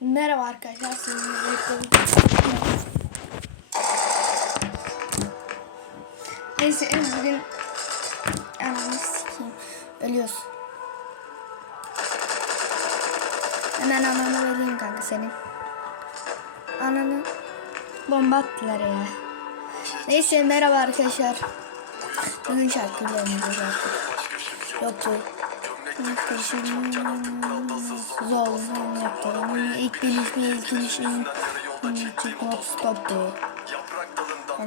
Merhaba arkadaşlar. Sizinle Neyse bugün ananı sikeyim. Ölüyoruz. Hemen ananı vereyim kanka senin. Ananı bomba attılar ya. Neyse merhaba arkadaşlar. Bugün şarkıyla oynayacağız artık. Yoktu. Arkadaşım zor yaptım. İlk bilişim ilk bilişim çıkmak stoptu.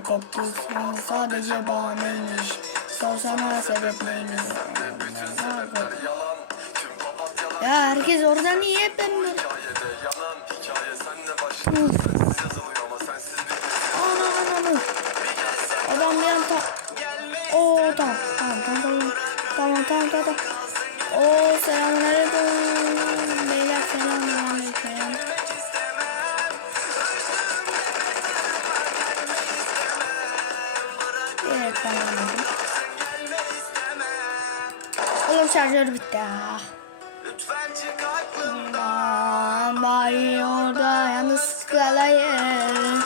Koptu sadece bahaneymiş. Sorsana sebep neymiş. Ya herkes orada niye ben böyle? Adam bir an ta... Oo tamam tamam tamam tamam. Tamam tamam tamam. Oo selamünaleyküm. Beyler selamünaleyküm. Evet ben anladım. Oğlum şarjör bitti ha. Aman bari orada yalnız kalayım.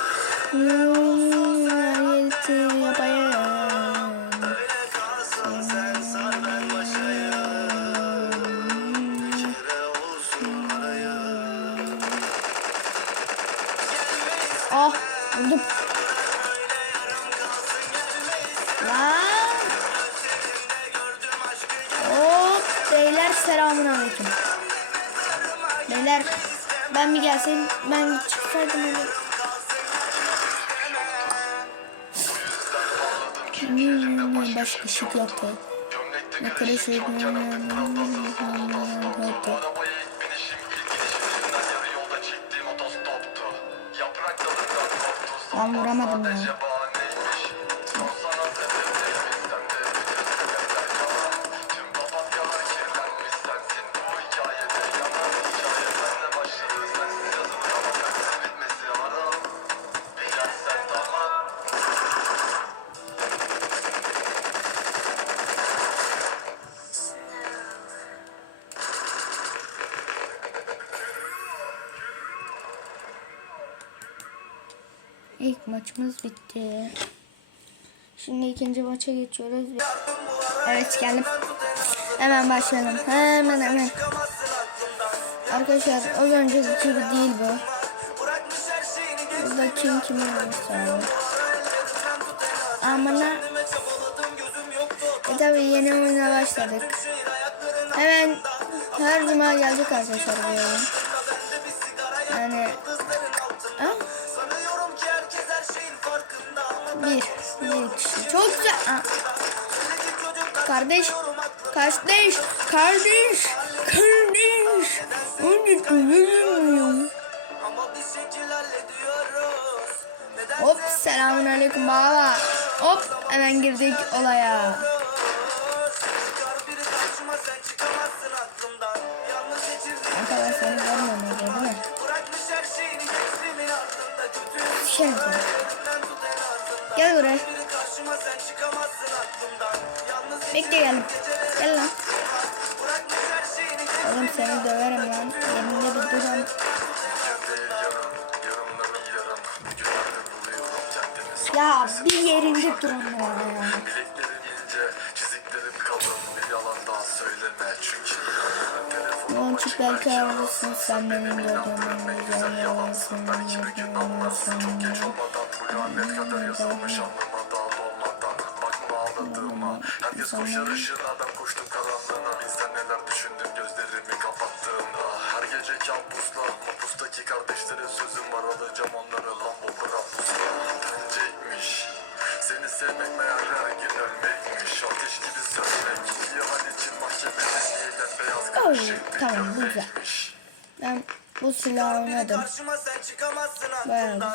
Selamun aleyküm. Beyler, ben bir gelseydim, ben çıksaydım öyle. Hmm, başka ışık yoktu. Şey yoktu. Ben vuramadım ya. Maçımız bitti. Şimdi ikinci maça geçiyoruz. Evet geldim. Hemen başlayalım. Hemen hemen. Arkadaşlar az önceki gibi değil bu. Burada kim kimi olmuş Amına. E tabi yeni oyuna başladık. Hemen her cuma gelecek arkadaşlar bu. Yani Bir, bir. Çok güzel. Aa. Kardeş, kardeş, kardeş, kardeş. Onu duyuyorum. Hop, selamun aleyküm baba. Hop, hemen girdik olaya. Seni görmüyorum öyle değil mi? Gel buraya. Bekle geldim. Gel lan. Oğlum seni döverim lan. Yerinde bir duram. Ya bir yerinde duramıyor ya. Boncuk belki alırsın sen benim gördüğümün güzel yalansın. Yapamazsın. Herkes koşar ışığına ben koştum karanlığına. Bilsen neler düşündüm gözlerimi kapattığımda. Her gece kabusla mapustaki kardeşlere sözüm var. Alacağım onları lambo bırak pusla Tenceymiş Seni sevmek meğer her gün ölmekmiş. Ateş gibi sönmek Yalan için mahkemede eğlen beyaz Oy, karşı tamam bu güzel. Ben bu silahı oynadım. Bayağı güzel.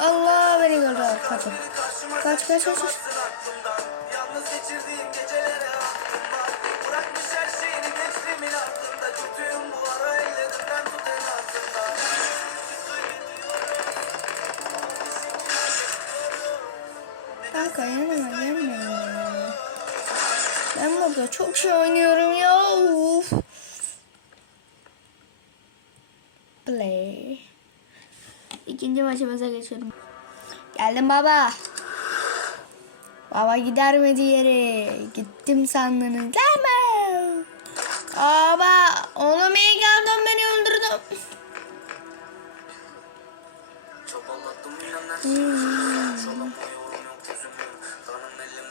Allah beni gördü. Kaçın. Kaç kaç kaç. kaç. Kanka yanıma gelmeyin. Ben burada çok şey oynuyorum ya. Uf. Play. İkinci maçımıza geçiyorum. Geldim baba. Baba gider mi diğeri? Gittim sandınız değil mi? Baba oğlum iyi geldin beni öldürdün. Çok anlattım bilenler hmm.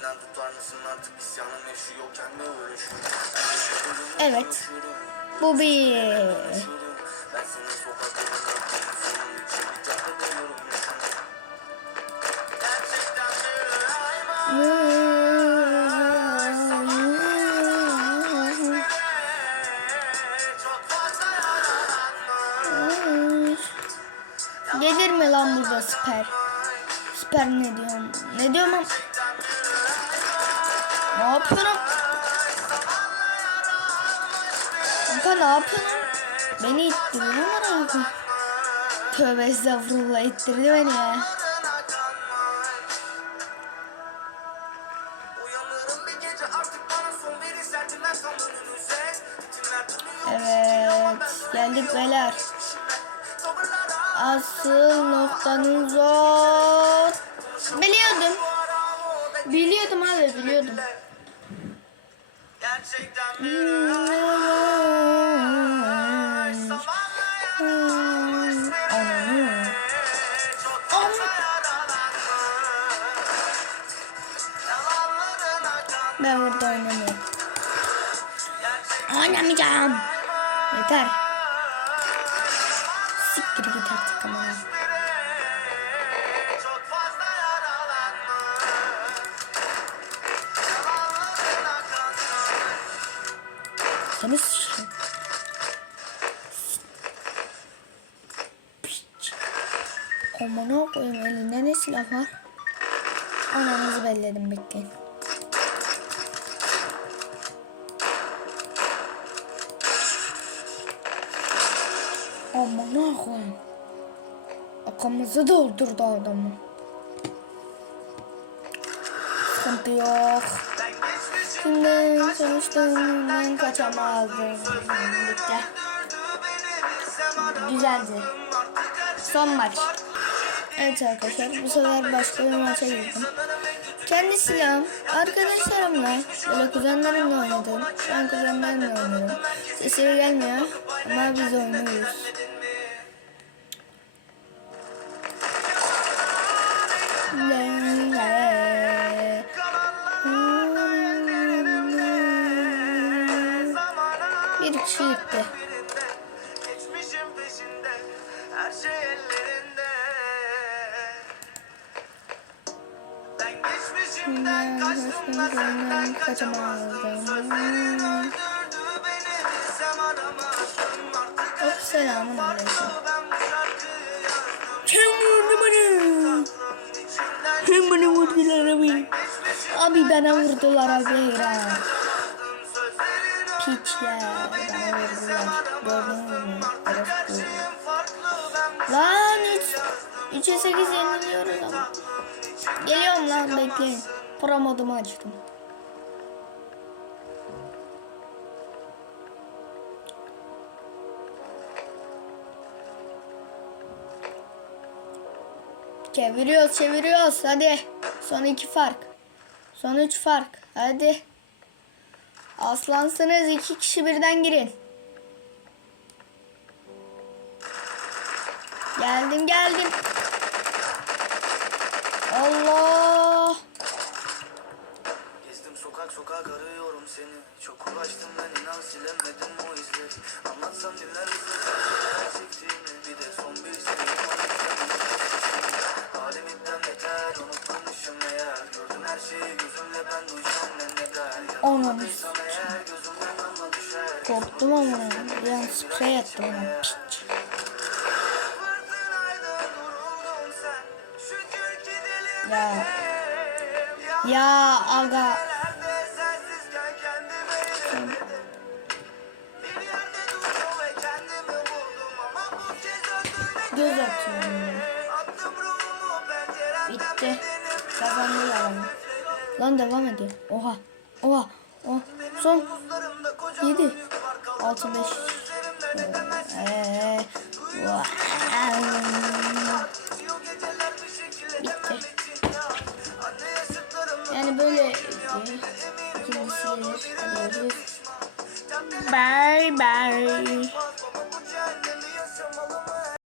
Elimden tutar mısın artık isyanım yaşıyor kendi ölüşüm Evet. Bu bir. Gelir mi lan burada siper? Siper ne diyorum? Ne diyorum? Ne yapıyorum? Kanka ne yapıyorsun? Beni ama ne Tövbe estağfurullah ittirdi beni ya. Evet geldik beyler. Asıl noktanın zor. Biliyordum. Biliyordum abi biliyordum. Gerçekten bir kan Ben burada oynamıyorum. Oynamayacağım. Yeter. Siktir git artık kamera. Amına koyayım elinde ne silah var? Ananızı belledim bekleyin. Amına koyayım. Akamızı doldurdu adamı. Sıkıntı yok. Şimdiden sonuçlarından kaçamazdım. Güzeldi. Son maç. Evet arkadaşlar bu sefer başka bir maça girdim. Kendi silahım arkadaşlarımla böyle kuzenlerimle oynadım. Şu an kuzenlerimle oynuyorum. Sesleri gelmiyor ama biz oynuyoruz. Bir kişi gitti. Her şey ellerinde geçmişimden kaçtım da senden kaçamazdım Sözlerin öldürdü beni bilsem aramazdım Artık Hop selamun aleyküm. Kim vurdu bana? Kim bana vurdular abi? Abi bana vurdular abi ya. Piçler bana vurdular. Gördünüz mü? Lan 3 3'e 8 yeniliyoruz ama. Geliyorum lan bekleyin. Modumu açtım. Çeviriyoruz çeviriyoruz hadi. Son iki fark. Son üç fark. Hadi. Aslansınız iki kişi birden girin. Geldim geldim. Allah. Uğraştım ben inan silemedim o izleri. Anlatsam dinler misin? Sen çektiğimi. Bir de son bir seni Halimden beter unutmamışım eğer. Gördüm her şeyi gözümle ben duysam ne ne der. Ananı Yanılmadıysam eğer gözümden damla düşer. Korktum ama an sprey. Piç. Ki dilim Ya. Ya aga. Göz atıyorum Bitti. Kazandılar ama. Lan devam ediyor. Oha. Oha. Oha. Son 7 6 5 Eee Bitti. Yani böyle ikincisi gelir. Bye bye.